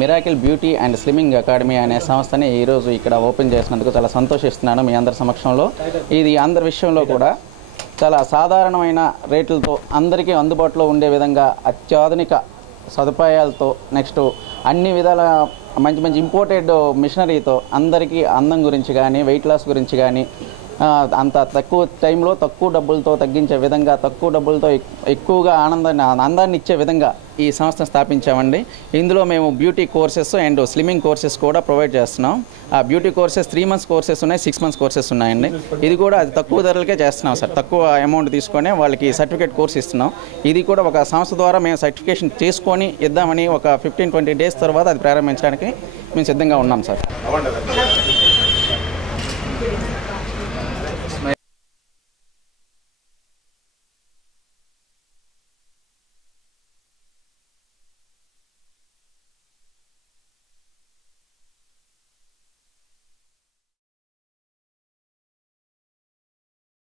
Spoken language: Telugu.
Miracle beauty and slimming academy అనే సంస్థని ఈరోజు ఇక్కడ ఓపెన్ చేసినందుకు చాలా సంతోషిస్తున్నాను మీ అందరి సమక్షంలో. ఇది అందరి విషయంలో కూడా చాలా సాధారణమైన రేట్లతో అందరికీ అందుబాటులో ఉండే విధంగా అత్యాధునిక సదుపాయాలతో నెక్స్ట్ అన్ని విధాల మంచి మంచి ఇంపోర్టెడ్ మిషనరీతో అందరికీ అందం గురించి కానీ వెయిట్ లాస్ గురించి కానీ అంత తక్కువ టైంలో తక్కువ డబ్బులతో తగ్గించే విధంగా తక్కువ డబ్బులతో ఎక్కువగా ఆనందాన్ని ఇచ్చే విధంగా ఈ సంస్థను స్థాపించామండి. ఇందులో మేము beauty courses and slimming courses కూడా ప్రొవైడ్ చేస్తున్నాం. ఆ బ్యూటీ కోర్సెస్ 3 months కోర్సెస్ ఉన్నాయి, 6 months కోర్సెస్ ఉన్నాయండి. ఇది కూడా అది తక్కువ ధరలకే చేస్తున్నాం సార్. తక్కువ అమౌంట్ తీసుకొని వాళ్ళకి సర్టిఫికేట్ కోర్స్ ఇస్తున్నాం. ఇది కూడా ఒక సంస్థ ద్వారా మేము సర్టిఫికేషన్ చేసుకొని ఇద్దామని ఒక 15-20 days తర్వాత అది ప్రారంభించడానికి మేము సిద్ధంగా ఉన్నాం సార్.